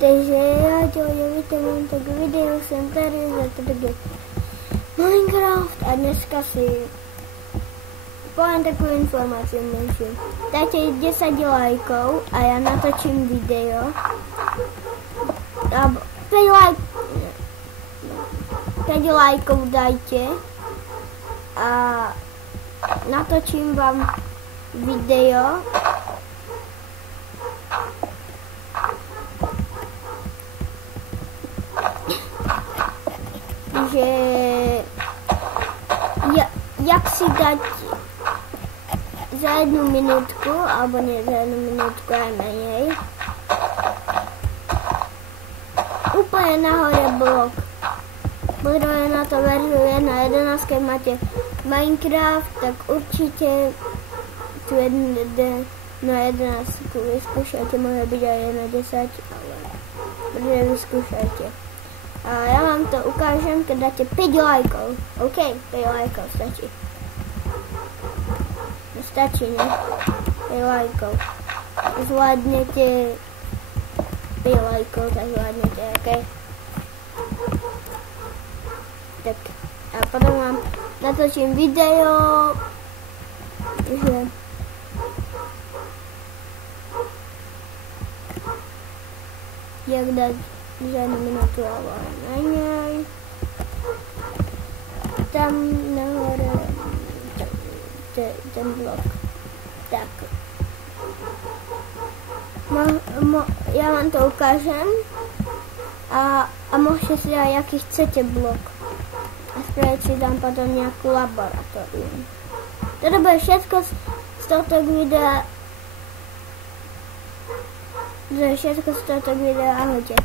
Takže já dělám tak video, jsem tady za to Minecraft a dneska si poviem takovou informaci menšiu. Dajte 10 lajkov a ja natočím video. 5 lajkov dajte a natočím vám video. Že jak si dať za 1 minútku, alebo nie za 1 minútku, aj menej, úplne nahore blok. Potrebujeme na to verziu 1.11, keď máte Minecraft, tak určite tu na 11 vyskúšajte, môže byť aj na 10, ale vyskúšajte. A ja vám to ukážem, keď dáte 5 lajkov. OK, 5 lajkov stačí. Stačí, ne? 5 lajkov. Zvládnete 5 lajkov, tak zvládnete, OK? Tak, a potom vám natočím video, že jak dať za 1 minútu alebo aj menej. Tam nahore ten blok. Tak. Ja vám to ukážem a môžete si dať, aký chcete blok. A spraviť si tam potom nejakú laboratórium. Toto bude všetko z tohto videa. Ahojte.